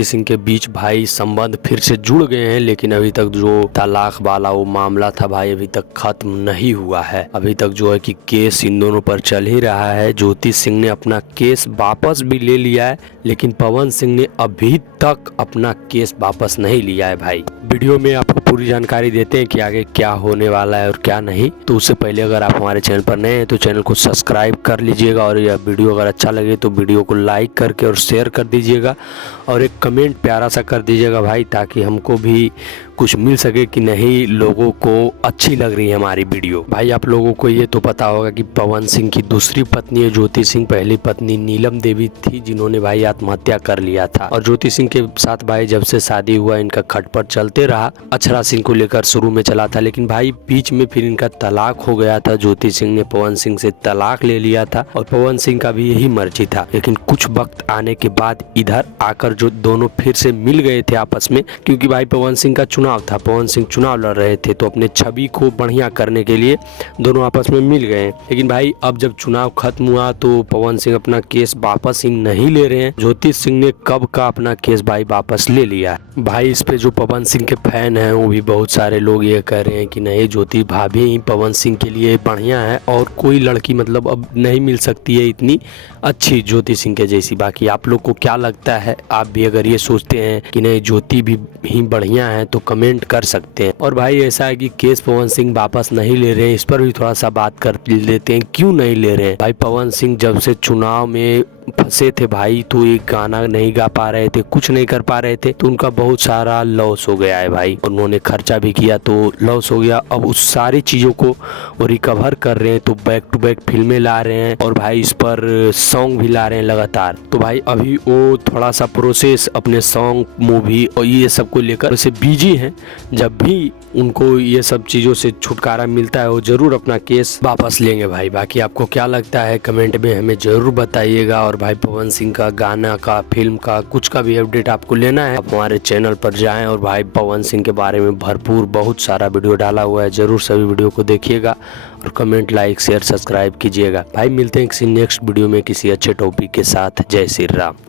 सिंह के बीच भाई संबंध फिर से जुड़ गए हैं, लेकिन अभी तक जो तलाक वाला वो मामला था भाई अभी तक खत्म नहीं हुआ है। अभी तक जो है कि केस इन दोनों पर चल ही रहा है। ज्योति सिंह ने अपना केस वापस भी ले लिया है, लेकिन पवन सिंह ने अभी तक अपना केस वापस नहीं लिया है। भाई वीडियो में आपको पूरी जानकारी देते हैं कि आगे क्या होने वाला है और क्या नहीं। तो उससे पहले अगर आप हमारे चैनल पर नए हैं तो चैनल को सब्सक्राइब कर लीजिएगा, और यह वीडियो अगर अच्छा लगे तो वीडियो को लाइक करके और शेयर कर दीजिएगा, और एक कमेंट प्यारा सा कर दीजिएगा भाई, ताकि हमको भी कुछ मिल सके कि नहीं लोगों को अच्छी लग रही है हमारी वीडियो। भाई आप लोगों को ये तो पता होगा कि पवन सिंह की दूसरी पत्नी है ज्योति सिंह, पहली पत्नी नीलम देवी थी जिन्होंने भाई आत्महत्या कर लिया था। और ज्योति सिंह के साथ भाई जब से शादी हुआ इनका खटपट चलते रहा। अक्षरा सिंह को लेकर शुरू में चला था, लेकिन भाई बीच में फिर इनका तलाक हो गया था। ज्योति सिंह ने पवन सिंह से तलाक ले लिया था और पवन सिंह का भी यही मर्जी था। लेकिन कुछ वक्त आने के बाद इधर आकर जो दोनों फिर से मिल गए थे आपस में, क्योंकि भाई पवन सिंह का चुनाव था, पवन सिंह चुनाव लड़ रहे थे, तो अपने छवि को बढ़िया करने के लिए दोनों आपस में मिल गए। लेकिन भाई अब जब चुनाव खत्म हुआ तो पवन सिंह अपना केस वापस ही नहीं ले रहे हैं। ज्योति सिंह ने कब का अपना केस भाई वापस ले लिया। भाई इस पे जो पवन सिंह के फैन हैं वो भी बहुत सारे लोग ये कह रहे हैं कि नहीं ज्योति भाभी ही पवन सिंह के लिए बढ़िया है और कोई लड़की मतलब अब नहीं मिल सकती है इतनी अच्छी ज्योति सिंह के जैसी। बाकी आप लोग को क्या लगता है, आप भी अगर ये सोचते हैं कि नहीं ज्योति भी ही बढ़िया है तो कमेंट कर सकते हैं। और भाई ऐसा है कि केस पवन सिंह वापस नहीं ले रहे हैं, इस पर भी थोड़ा सा बात कर लेते हैं, क्यों नहीं ले रहे हैं। भाई पवन सिंह जब से चुनाव में फंसे थे भाई, तो एक गाना नहीं गा पा रहे थे, कुछ नहीं कर पा रहे थे, तो उनका बहुत सारा लॉस हो गया है भाई। उन्होंने खर्चा भी किया तो लॉस हो गया। अब उस सारी चीजों को वो रिकवर कर रहे हैं, तो बैक टू बैक फिल्में ला रहे हैं और भाई इस पर सॉन्ग भी ला रहे हैं लगातार। तो भाई अभी वो थोड़ा सा प्रोसेस अपने सॉन्ग मूवी और ये सब को लेकर वैसे बिजी हैं। जब भी उनको ये सब चीजों से छुटकारा मिलता है वो जरूर अपना केस वापस लेंगे भाई। बाकी आपको क्या लगता है कमेंट में हमें जरूर बताइएगा। और भाई पवन सिंह का गाना का, फिल्म का, कुछ का भी अपडेट आपको लेना है आप हमारे चैनल पर जाएं, और भाई पवन सिंह के बारे में भरपूर बहुत सारा वीडियो डाला हुआ है, जरूर सभी वीडियो को देखिएगा और कमेंट, लाइक, शेयर, सब्सक्राइब कीजिएगा। भाई मिलते हैं किसी नेक्स्ट वीडियो में किसी अच्छे टॉपिक के साथ। जय श्री राम।